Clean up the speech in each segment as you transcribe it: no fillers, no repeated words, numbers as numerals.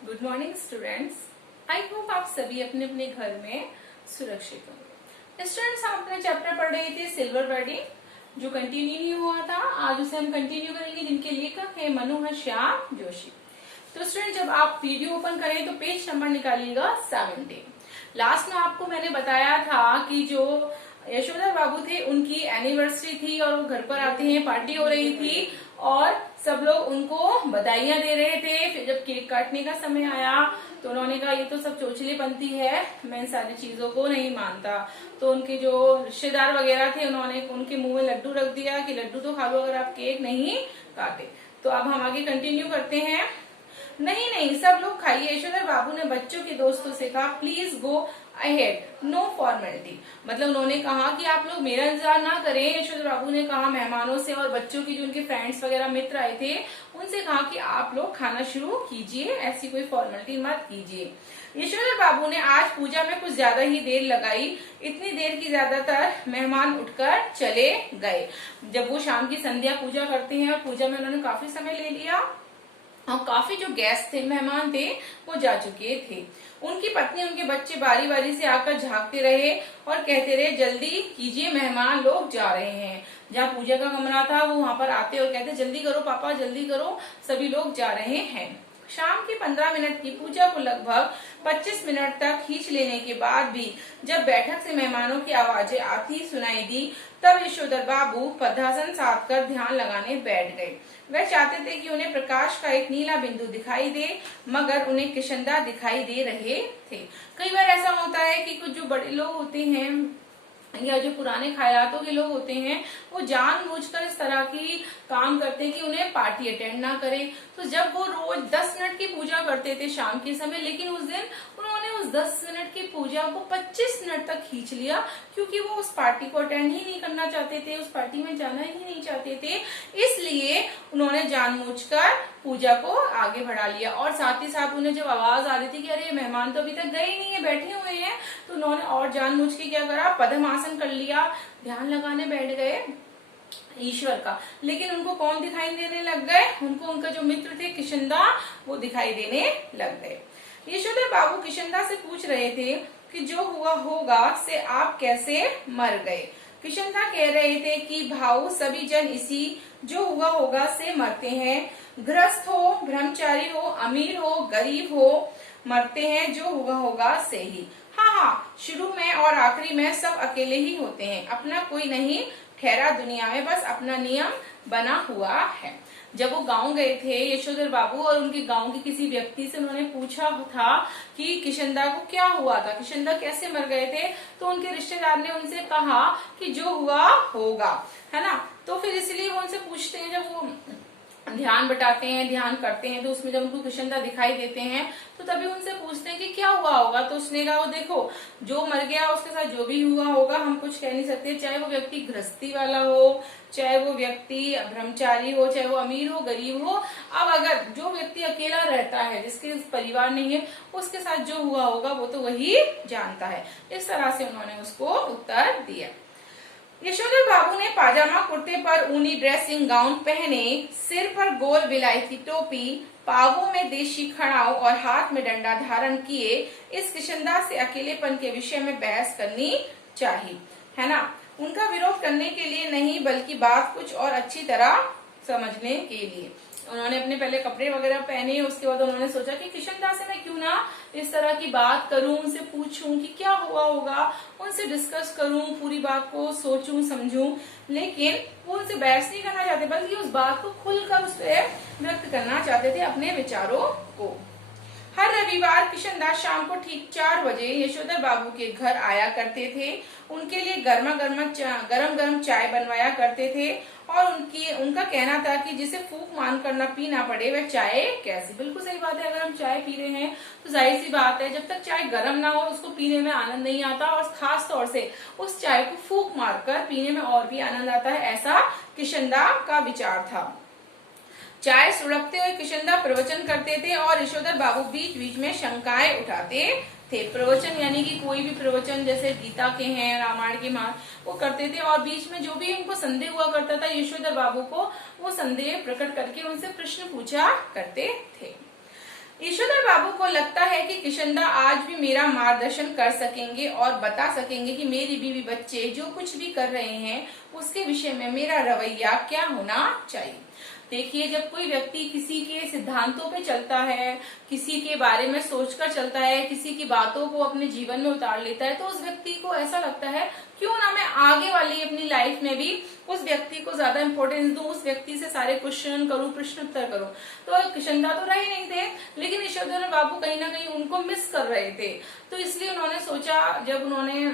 Good morning students. I hope आप सभी अपने अपने घर में सुरक्षित होंगे। स्टूडेंट्स, हम अपने चैप्टर पढ़ रहे थे सिल्वर वेडिंग, जो कंटिन्यू नहीं हुआ था। आज उसे हम कंटिन्यू करेंगे, जिनके लेखक है मनोहर श्याम जोशी। तो स्टूडेंट, जब आप वीडियो ओपन करें तो पेज नंबर निकालिएगा 17। लास्ट में आपको मैंने बताया था कि जो यशोधर बाबू थे उनकी एनिवर्सरी थी और वो घर पर आते हैं, पार्टी हो रही थी और सब लोग उनको बधाइयां दे रहे थे। फिर जब केक काटने का समय आया तो उन्होंने कहा ये तो सब चोचले बनती है, मैं इन सारी चीजों को नहीं मानता। तो उनके जो रिश्तेदार वगैरह थे उन्होंने उनके मुंह में लड्डू रख दिया कि लड्डू तो खा लो अगर आप केक नहीं काटे। तो अब हम आगे कंटिन्यू करते हैं। नहीं नहीं, सब लोग खाइए। यशोधर बाबू ने बच्चों के दोस्तों से कहा please go ahead, no formality. मतलब उन्होंने कहा कि आप लोग मेरा इंतजार ना करें। यशोधर बाबू ने कहा मेहमानों से और बच्चों की जो उनके फ्रेंड्स वगैरह मित्र आए थे उनसे कहा कि आप लोग खाना शुरू कीजिए, ऐसी कोई फॉर्मेलिटी मत कीजिए। यशोधर बाबू ने आज पूजा में कुछ ज्यादा ही देर लगाई, इतनी देर की ज्यादातर मेहमान उठकर चले गए। जब वो शाम की संध्या पूजा करते हैं और पूजा में उन्होंने काफी समय ले लिया और काफी जो गेस्ट थे, मेहमान थे, वो जा चुके थे। उनकी पत्नी, उनके बच्चे बारी बारी से आकर झांकते रहे और कहते रहे जल्दी कीजिए, मेहमान लोग जा रहे हैं। जहाँ पूजा का कमरा था वो वहां पर आते और कहते जल्दी करो पापा, जल्दी करो, सभी लोग जा रहे हैं। शाम की 15 मिनट की पूजा को लगभग 25 मिनट तक खींच लेने के बाद भी जब बैठक से मेहमानों की आवाजें आती सुनाई दी, तब यशोधर बाबू पद्मासन साध कर ध्यान लगाने बैठ गए। वह चाहते थे कि उन्हें प्रकाश का एक नीला बिंदु दिखाई दे, मगर उन्हें किशनदा दिखाई दे रहे थे। कई बार ऐसा होता है कि कुछ जो बड़े लोग होते हैं या जो पुराने ख्यालातों के लोग होते हैं वो जानबूझकर इस तरह की काम करते हैं कि उन्हें पार्टी अटेंड ना करें। तो जब वो रोज 10 मिनट की पूजा करते थे शाम के समय, लेकिन उस दिन उन्होंने उस 10 मिनट की पूजा को 25 मिनट तक खींच लिया, क्योंकि वो उस पार्टी को अटेंड ही नहीं करना चाहते थे, उस पार्टी में जाना ही नहीं चाहते थे। इसलिए उन्होंने जानबूझकर पूजा को आगे बढ़ा लिया। और साथ ही साथ उन्हें जब आवाज आ रही थी कि अरे मेहमान तो अभी तक गए नहीं है, बैठे हुए हैं, तो उन्होंने और जानबूझ के क्या करा, पद्मासन कर लिया, ध्यान लगाने बैठ गए ईश्वर का। लेकिन उनको कौन दिखाई देने लग गए? उनको उनका जो मित्र थे किशनदा, वो दिखाई देने लग गए। यशोधर बाबू किशनदा से पूछ रहे थे कि जो हुआ होगा से आप कैसे मर गए। किशनदा कह रहे थे कि भाऊ सभी जन इसी जो हुआ होगा से मरते हैं। गृहस्थ हो, ब्रह्मचारी हो, अमीर हो, गरीब हो, मरते हैं जो हुआ होगा से ही। हाँ, शुरू में और आखिरी में सब अकेले ही होते हैं, अपना कोई नहीं ठहरा दुनिया में, बस अपना नियम बना हुआ है। जब वो गांव गए थे यशोधर बाबू और उनके गांव के किसी व्यक्ति से उन्होंने पूछा था कि किशनदा को क्या हुआ था, किशनदा कैसे मर गए थे, तो उनके रिश्तेदार ने उनसे कहा कि जो हुआ होगा, है ना। तो फिर इसलिए वो उनसे पूछते हैं, जब वो ध्यान बटाते हैं, ध्यान करते हैं, तो उसमें जब उनको किशनदा दिखाई देते हैं तो तभी उनसे पूछते हैं कि क्या हुआ होगा। तो उसने कहा वो देखो, जो मर गया उसके साथ जो भी हुआ होगा हम कुछ कह नहीं सकते, चाहे वो व्यक्ति गृहस्थी वाला हो, चाहे वो व्यक्ति ब्रह्मचारी हो, चाहे वो अमीर हो, गरीब हो। अब अगर जो व्यक्ति अकेला रहता है, जिसके परिवार नहीं है, उसके साथ जो हुआ होगा वो तो वही जानता है। इस तरह से उन्होंने उसको उत्तर दिया। यशोधर बाबू ने पाजामा कुर्ते पर ऊनी ड्रेसिंग गाउन पहने, सिर पर गोल विलायती टोपी, पावों में देशी खड़ाऊ और हाथ में डंडा धारण किए इस किशनदा से अकेलेपन के विषय में बहस करनी चाहिए, है ना। उनका विरोध करने के लिए नहीं, बल्कि बात कुछ और अच्छी तरह समझने के लिए। उन्होंने अपने पहले कपड़े वगैरह पहने, उसके बाद उन्होंने सोचा कि किशनदा से मैं क्यों ना इस तरह की बात करूं, उनसे पूछूं कि क्या हुआ होगा, उनसे डिस्कस करूं, पूरी बात को सोचूं समझूं। लेकिन वो उनसे बहस नहीं करना चाहते, बल्कि उस बात को खुलकर उससे व्यक्त करना चाहते थे, अपने विचारों को। हर रविवार किशनदा शाम को ठीक 4 बजे यशोधर बाबू के घर आया करते थे। उनके लिए गरम गरम चाय बनवाया करते थे और उनका कहना था कि जिसे फूक मान कर न पीना पड़े वह चाय कैसी। बिल्कुल सही बात है, अगर हम चाय पी रहे हैं तो जाहिर सी बात है, जब तक चाय गर्म ना हो उसको पीने में आनंद नहीं आता, और खास तौर से उस चाय को फूक मारकर पीने में और भी आनंद आता है, ऐसा किशनदा का विचार था। चाय सुड़कते हुए किशनदा प्रवचन करते थे और यशोधर बाबू बीच बीच में शंकाएं उठाते थे। प्रवचन यानी कि कोई भी प्रवचन, जैसे गीता के हैं, रामायण के मान, वो करते थे और बीच में जो भी उनको संदेह हुआ करता था यशोधर बाबू को वो संदेह प्रकट करके उनसे प्रश्न पूछा करते थे। ईश्वरधर बाबू को लगता है कि किशनदा आज भी मेरा मार्गदर्शन कर सकेंगे और बता सकेंगे कि मेरी बीवी बच्चे जो कुछ भी कर रहे हैं उसके विषय में मेरा रवैया क्या होना चाहिए। देखिए, जब कोई व्यक्ति किसी के सिद्धांतों पे चलता है, किसी के बारे में सोचकर चलता है, किसी की बातों को अपने जीवन में उतार लेता है, तो उस व्यक्ति को ऐसा लगता है क्यों ना मैं आगे वाली अपनी लाइफ में भी उस व्यक्ति को ज्यादा इंपॉर्टेंस दूं, उस व्यक्ति से सारे क्वेश्चन करूं, प्रश्न उत्तर करूं। तो किशनदा तो रहे नहीं थे, लेकिन ईश्वरधर बाबू कहीं ना कहीं उनको मिस कर रहे थे। तो इसलिए उन्होंने सोचा, जब उन्होंने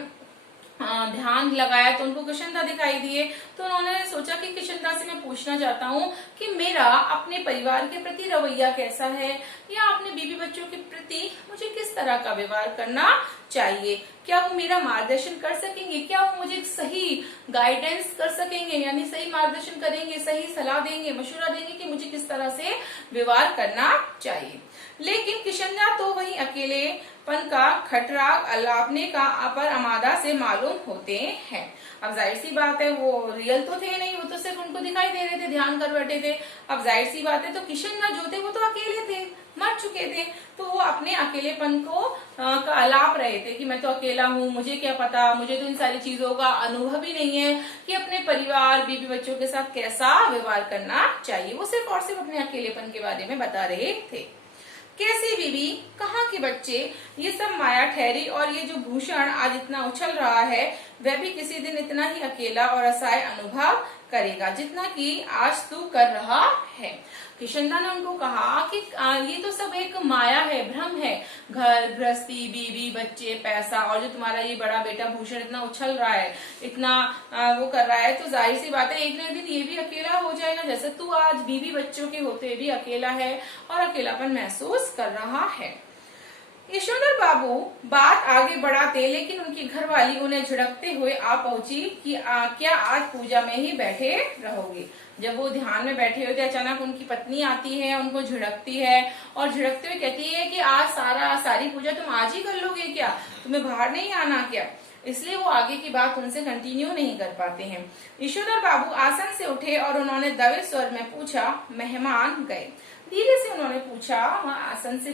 ध्यान लगाया तो उनको किशनदा दिखाई दिए। तो उन्होंने सोचा कि किशनदा से मैं पूछना चाहता हूँ कि मेरा अपने परिवार के प्रति रवैया कैसा है, या अपने बीवी बच्चों के प्रति मुझे किस तरह का व्यवहार करना चाहिए। क्या वो मेरा मार्गदर्शन कर सकेंगे, क्या वो मुझे सही गाइडेंस कर सकेंगे, यानी सही मार्गदर्शन करेंगे, सही सलाह देंगे, मशवरा देंगे कि मुझे किस तरह से व्यवहार करना चाहिए। लेकिन किशनदा तो वही अकेलेपन का खटरा अलापने का अपर अमादा से मालूम होते हैं। अब जाहिर सी बात है, वो रियल तो थे नहीं, वो तो सिर्फ उनको दिखाई दे रहे थे, ध्यान कर बैठे थे। अब जाहिर सी बात है, तो किशनदा जो थे वो तो अकेले थे, मर चुके थे, तो वो अपने अकेलेपन को का अलाप रहे थे कि मैं तो अकेला हूँ, मुझे क्या पता, मुझे तो इन सारी चीजों का अनुभव ही नहीं है कि अपने परिवार, बीवी बच्चों के साथ कैसा व्यवहार करना चाहिए। वो सिर्फ और सिर्फ अपने अकेलेपन के बारे में बता रहे थे। कैसी बीवी, कहाँ के बच्चे, ये सब माया ठहरी, और ये जो भूषण आज इतना उछल रहा है वह भी किसी दिन इतना ही अकेला और असहाय अनुभव करेगा जितना कि आज तू कर रहा है। किशनदा ने उनको कहा कि ये तो सब एक माया है, भ्रम है। घर गृहस्थी, बीवी बच्चे, पैसा, और जो तुम्हारा ये बड़ा बेटा भूषण इतना उछल रहा है, इतना वो कर रहा है, तो जाहिर सी बात है एक न एक दिन ये भी अकेला हो जाएगा, जैसे तू आज बीवी बच्चों के होते भी अकेला है और अकेलापन महसूस कर रहा है। ईश्वरधर बाबू बात आगे बढ़ाते, लेकिन उनकी घरवाली उन्हें झिड़कते हुए आ पहुंची कि क्या आज पूजा में ही बैठे रहोगे। जब वो ध्यान में बैठे हुए थे, अचानक उनकी पत्नी आती है, उनको झिड़कती है और झिड़कते हुए कहती है कि आज सारी पूजा तुम आज ही कर लोगे क्या, तुम्हें बाहर नहीं आना क्या। इसलिए वो आगे की बात उनसे कंटिन्यू नहीं कर पाते हैं। ईश्वरधर बाबू आसन से उठे और उन्होंने दबे स्वर में पूछा, मेहमान गए। धीरे से उन्होंने पूछा, आसन से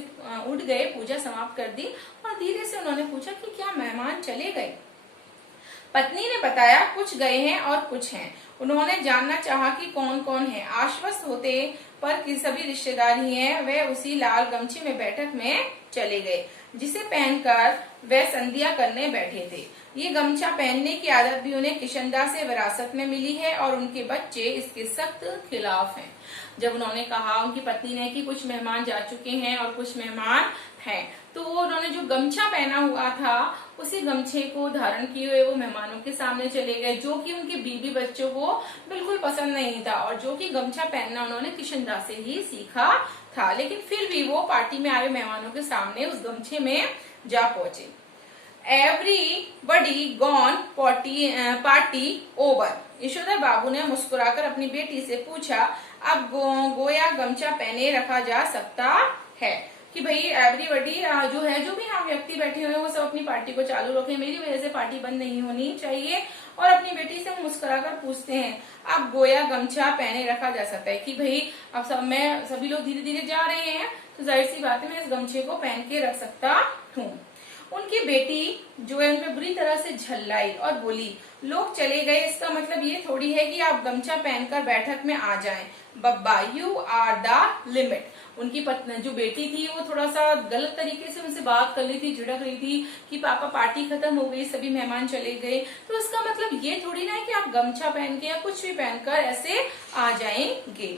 उठ गए, पूजा समाप्त कर दी और धीरे से उन्होंने पूछा कि क्या मेहमान चले गए। पत्नी ने बताया, कुछ गए हैं और कुछ हैं। उन्होंने जानना चाहा कि कौन कौन है। आश्वस्त होते पर कि सभी रिश्तेदार ही हैं। वे उसी लाल गमछे में बैठक में चले गए जिसे पहनकर वे संध्या करने बैठे थे। ये गमछा पहनने की आदत भी उन्हें किशनदा से विरासत में मिली है और उनके बच्चे इसके सख्त खिलाफ हैं। जब उन्होंने कहा, उनकी पत्नी ने, कि कुछ मेहमान जा चुके हैं और कुछ मेहमान हैं, तो वो उन्होंने जो गमछा पहना हुआ था उसी गमछे को धारण किए हुए वो मेहमानों के सामने चले गए, जो कि उनके बीवी बच्चों को बिल्कुल पसंद नहीं था और जो कि गमछा पहनना उन्होंने किशनदा से ही सीखा था। लेकिन फिर भी वो पार्टी में आए मेहमानों के सामने उस गमछे में जा पहुंचे। Everybody gone, party over. Ishwardhar babu ने मुस्कुराकर अपनी बेटी से पूछा, अब गोया गमछा पहने रखा जा सकता है कि भाई एवरीबडी जो है, जो भी हम व्यक्ति बैठे हुए हैं वो सब अपनी पार्टी को चालू रखें, मेरी वजह से पार्टी बंद नहीं होनी चाहिए। और अपनी बेटी से मुस्कुराकर पूछते हैं, अब गोया गमछा पहने रखा जा सकता है कि भाई अब सभी लोग धीरे धीरे जा रहे हैं, तो जाहिर सी बात है मैं इस गमछे को पहन के रख सकता हूँ। उनकी बेटी जो है उनपे बुरी तरह से झल्लाई और बोली, लोग चले गए इसका मतलब ये थोड़ी है कि आप गमछा पहनकर बैठक में आ जाएं। बब्बा, यू आर द लिमिट। उनकी पत्नी जो बेटी थी वो थोड़ा सा गलत तरीके से उनसे बात कर रही थी, झिड़क रही थी कि पापा पार्टी खत्म हो गई, सभी मेहमान चले गए, तो इसका मतलब ये थोड़ी ना है कि आप गमछा पहन के या कुछ भी पहनकर ऐसे आ जाएंगे।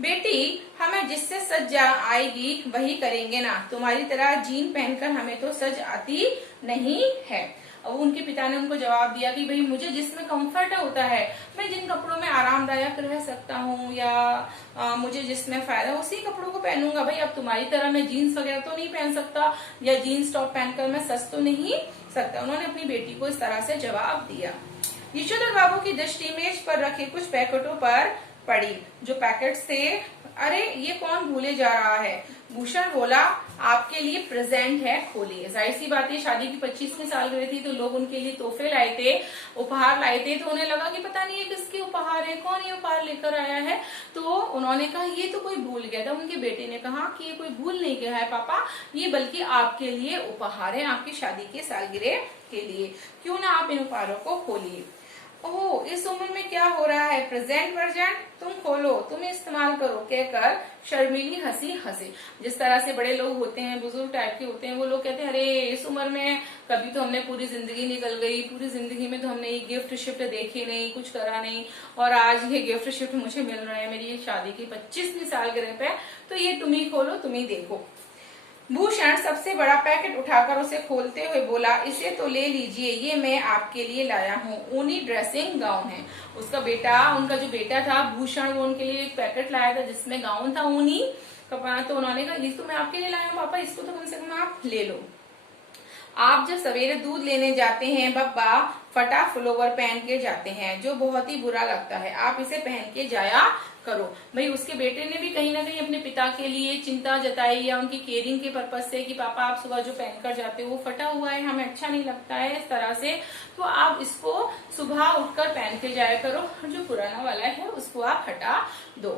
बेटी, हमें जिससे सज आएगी वही करेंगे ना, तुम्हारी तरह जीन पहनकर हमें तो सज आती नहीं है। अब उनके पिता ने उनको जवाब दिया कि भाई मुझे जिसमें कंफर्ट होता है, मैं जिन कपड़ों में आरामदायक रह सकता हूँ या मुझे जिसमें फायदा उसी कपड़ों को पहनूंगा। भाई अब तुम्हारी तरह मैं जीन्स वगैरह तो नहीं पहन सकता या जीन्स टॉप पहनकर मैं सज तो नहीं सकता। उन्होंने अपनी बेटी को इस तरह से जवाब दिया। ईश्वरधर बाबू की दृष्टि मेज पर रखे कुछ पैकेटों पर पड़ी। जो पैकेट्स थे अरे ये कौन भूले जा रहा है। भूषण बोला आपके लिए प्रेजेंट है, खोलिए। जाहिर सी बात है, शादी की 25वीं सालगिरह थी तो लोग उनके लिए तोहफे लाए थे, उपहार लाए थे। तो उन्हें लगा कि पता नहीं ये किसके उपहार है, कौन ये उपहार लेकर आया है। तो उन्होंने कहा ये तो कोई भूल गया था। उनके बेटे ने कहा कि ये कोई भूल नहीं गया है पापा, ये बल्कि आपके लिए उपहार है, आपकी शादी की सालगिरह के लिए। क्यों ना आप इन उपहारों को खोलिए। ओह, इस उम्र में क्या हो रहा है, प्रेजेंट वर्जन, तुम खोलो, तुम इस्तेमाल करो, कहकर शर्मीली हंसी हंसे। जिस तरह से बड़े लोग होते हैं, बुजुर्ग टाइप के होते हैं, वो लोग कहते हैं अरे इस उम्र में कभी तो हमने पूरी जिंदगी निकल गई, पूरी जिंदगी में तो हमने ये गिफ्ट शिफ्ट देखे नहीं, कुछ करा नहीं, और आज ये गिफ्ट शिफ्ट मुझे मिल रहा है मेरी शादी की 25वीं सालगिरह पे, तो ये तुम ही खोलो, तुम ही देखो। भूषण सबसे बड़ा पैकेट उठाकर उसे खोलते हुए बोला, इसे तो ले लीजिए, ये मैं आपके लिए लाया हूँ, ऊनी ड्रेसिंग गाउन है। उनका जो बेटा था भूषण, वो उनके लिए एक पैकेट लाया था जिसमें गाउन था ऊनी कपड़ा। तो उन्होंने कहा ये तो मैं आपके लिए लाया हूँ पापा, इसको तो कम से कम आप ले लो। आप जब सवेरे दूध लेने जाते हैं बब्बा, फटा फ्लोवर पहन के जाते हैं, जो बहुत ही बुरा लगता है, आप इसे पहन के जाया करो। भाई उसके बेटे ने भी कहीं ना कहीं अपने पिता के लिए चिंता जताई, या उनकी केयरिंग के पर्पज से कि पापा आप सुबह जो पहनकर जाते हो वो फटा हुआ है, हमें अच्छा नहीं लगता है इस तरह से, तो आप इसको सुबह उठकर पहन के जाया करो, जो पुराना वाला है उसको आप हटा दो।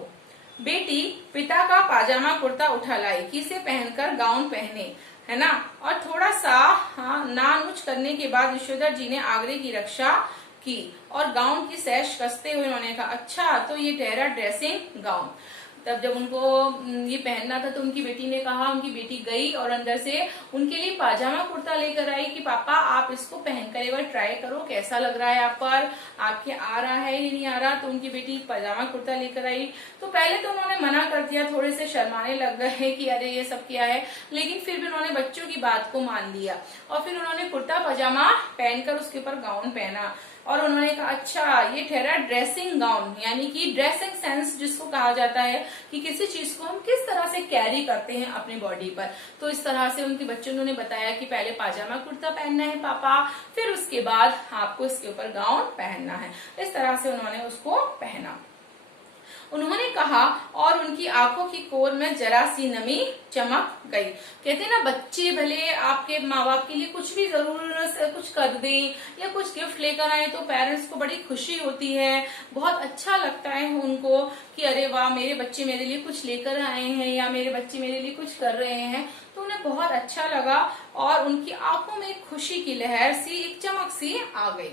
बेटी पिता का पाजामा कुर्ता उठा लाई कि इसे पहनकर गाउन पहने, है ना। और थोड़ा सा नानुच करने के बाद यशोधर जी ने आगरे की रक्षा की और गाउन की सैश कसते हुए उन्होंने कहा, अच्छा तो ये ठहरा ड्रेसिंग गाउन। तब जब उनको ये पहनना था तो उनकी बेटी ने कहा, उनकी बेटी गई और अंदर से उनके लिए पाजामा कुर्ता लेकर आई कि पापा आप इसको पहनकर एक बार ट्राई करो, कैसा लग रहा है आप पर, आपके आ रहा है या नहीं आ रहा। तो उनकी बेटी पाजामा कुर्ता लेकर आई। तो पहले तो उन्होंने मना कर दिया, थोड़े से शर्माने लग गए कि अरे ये सब क्या है, लेकिन फिर भी उन्होंने बच्चों की बात को मान लिया और फिर उन्होंने कुर्ता पजामा पहनकर उसके ऊपर गाउन पहना। और उन्होंने कहा, अच्छा ये ठहरा ड्रेसिंग गाउन, यानी कि ड्रेसिंग सेंस जिसको कहा जाता है कि किसी चीज को हम किस तरह से कैरी करते हैं अपनी बॉडी पर। तो इस तरह से उनके बच्चों ने बताया कि पहले पाजामा कुर्ता पहनना है पापा, फिर उसके बाद आपको इसके ऊपर गाउन पहनना है। इस तरह से उन्होंने उसको पहना। उन्होंने कहा और उनकी आंखों की कोर में जरा सी नमी चमक गई। कहते ना बच्चे भले आपके माँ बाप के लिए कुछ भी जरूर से कुछ कर दें या कुछ गिफ्ट लेकर आए तो पेरेंट्स को बड़ी खुशी होती है, बहुत अच्छा लगता है उनको कि अरे वाह मेरे बच्चे मेरे लिए कुछ लेकर आए हैं या मेरे बच्चे मेरे लिए कुछ कर रहे हैं। तो उन्हें बहुत अच्छा लगा और उनकी आंखों में एक खुशी की लहर सी, एक चमक सी आ गई।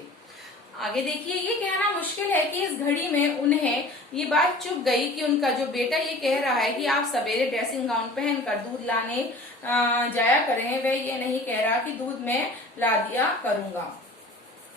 आगे देखिए, ये कहना मुश्किल है कि इस घड़ी में उन्हें ये बात चुभ गई कि उनका जो बेटा ये कह रहा है कि आप सवेरे ड्रेसिंग गाउन पहनकर दूध लाने जाया करें, वह ये नहीं कह रहा कि दूध मैं ला दिया करूंगा।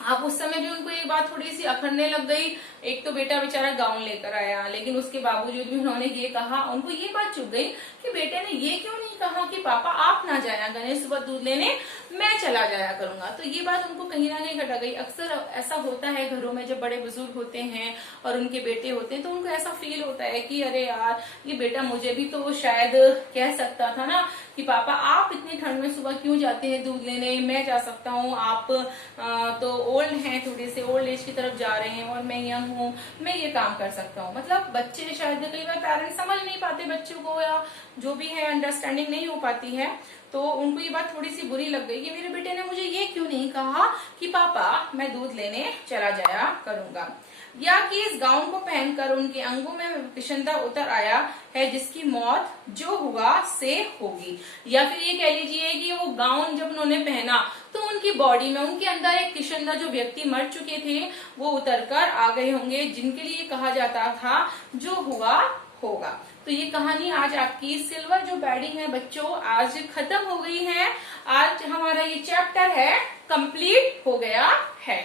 अब उस समय भी उनको एक बात थोड़ी सी अखरने लग गई। एक तो बेटा बेचारा गाउन लेकर आया, लेकिन उसके बावजूद भी उन्होंने ये कहा, उनको ये बात चुभ गई कि बेटे ने ये क्यों नहीं कहा कि पापा आप ना जाया करें सुबह दूध लेने, मैं चला जाया करूंगा। तो ये बात उनको कहीं ना कहीं खटक गई। अक्सर ऐसा होता है घरों में, जब बड़े बुजुर्ग होते हैं और उनके बेटे होते हैं तो उनको ऐसा फील होता है कि अरे यार ये बेटा मुझे भी तो शायद कह सकता था ना कि पापा आप इतनी ठंड में सुबह क्यों जाते हैं दूध लेने, मैं जा सकता हूँ, आप तो ओल्ड हैं, थोड़े से ओल्ड एज की तरफ जा रहे हैं और मैं यंग हूँ, मैं ये काम कर सकता हूँ। मतलब बच्चे शायद कई बार पेरेंट्स समझ नहीं पाते बच्चों को, या जो भी है अंडरस्टैंडिंग नहीं हो पाती है, तो उनको ये बात थोड़ी सी बुरी लग गई कि मेरे बेटे ने मुझे ये क्यों नहीं कहा कि पापा मैं दूध लेने चला जाया करूंगा, या कि इस गाउन को पहनकर उनके अंगों में किशनता उतर आया है जिसकी मौत जो हुआ से होगी। या फिर ये कह लीजिए कि वो गाउन जब उन्होंने पहना तो उनकी बॉडी में, उनके अंदर एक किशनदा जो व्यक्ति मर चुके थे वो उतरकर आ गए होंगे, जिनके लिए कहा जाता था जो हुआ होगा। तो ये कहानी आज आपकी सिल्वर जो बैडिंग है बच्चों आज खत्म हो गई है। आज हमारा ये चैप्टर है कंप्लीट हो गया है।